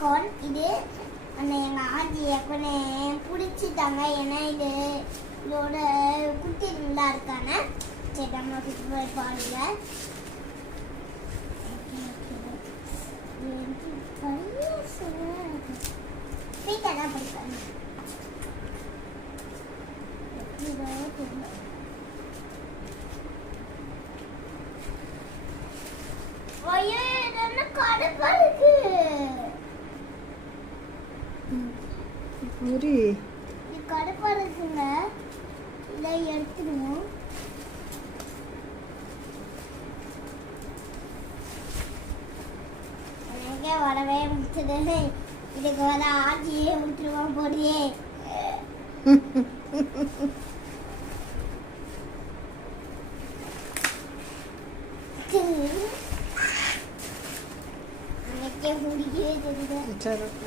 Corn. இது எங்கள் aunty எப்பனே பிடிச்சிட்டாங்க. ஏன்னா இதோட குட்டி இருந்தா இருக்கானே. சரி நம்ம போய் பாருங்க. ஸ்வீட்டாக தான் பிடிக்காது. கடுப்பா இருக்குங்க. இதை எடுத்துடுவோம். எனக்கே வரவே முடிச்சது. இதுக்கு வர ஆட்சியே விட்டுருவோம் போடியே.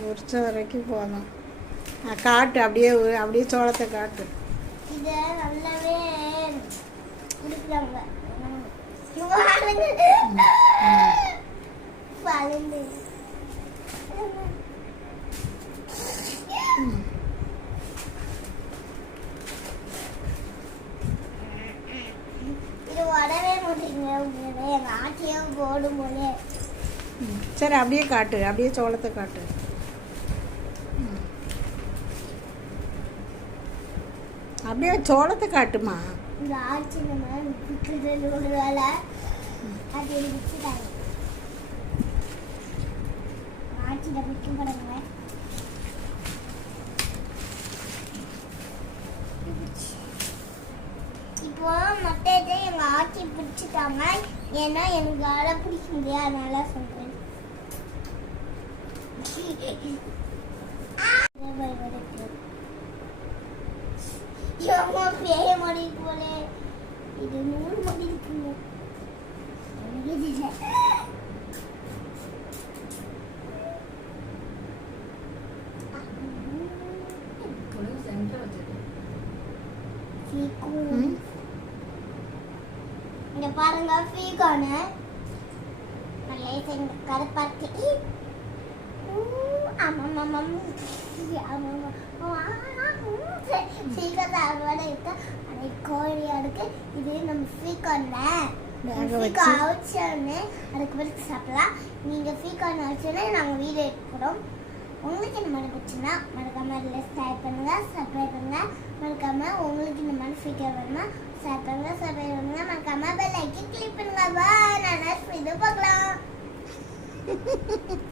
உரிச்ச வரைக்கும் போதும். காட்டு அப்படியே அப்படியே சோளத்தை காட்டு. இதை நல்லாவே உரிக்கிறாங்க. இது வரவே மாட்டீங்க. எங்க ஆட்சியே போடும் போதே. சரி அப்படியே காட்டு, அப்படியே சோளத்தை காட்டு. அப்படியே சோளத்தை காட்டுமா. இந்த ஆட்சி நம்ம ஒரு வேலை அது வச்சுட்டாங்க. ஆட்சியில் விற்கப்படுங்க. இப்போ மற்ற இதை எங்கள் ஆட்சி பிடிச்சிட்டாங்க. ஏன்னா எனக்கு அலை பிடிக்க முடியாது. அதனால சொல்கிறேன். பேய மாடி போல இது 100 மணி இருக்குங்க. இங்க பாருங்க ஃபீகான நல்ல கருப்பாத்தி. கோழியா இருக்கு. இது நம்ம ஃபீகான்ல அவிச்சோன்னு அதுக்கு பிறகு சாப்பிடலாம். நீங்க ஃபீகான் அவிச்சோன்னே நாங்கள் வீடியோ எடுக்கிறோம். உங்களுக்கு இந்த மாதிரி பிடிச்சுன்னா மறக்காம ஷேர் பண்ணுங்க, சப்ஸ்கிரைப் பண்ணுங்க. மறக்காம உங்களுக்கு இந்த மாதிரி ஃபீச்சர் வேணுமா ஷேர் பண்ணுங்க, சப்ஸ்கிரைப் பண்ணுங்க. மறக்காம பெல் ஐக்கன் கிளிக் பண்ணுங்க. பாய். நான் நெக்ஸ்ட் வீடியோ பார்க்கலாம்.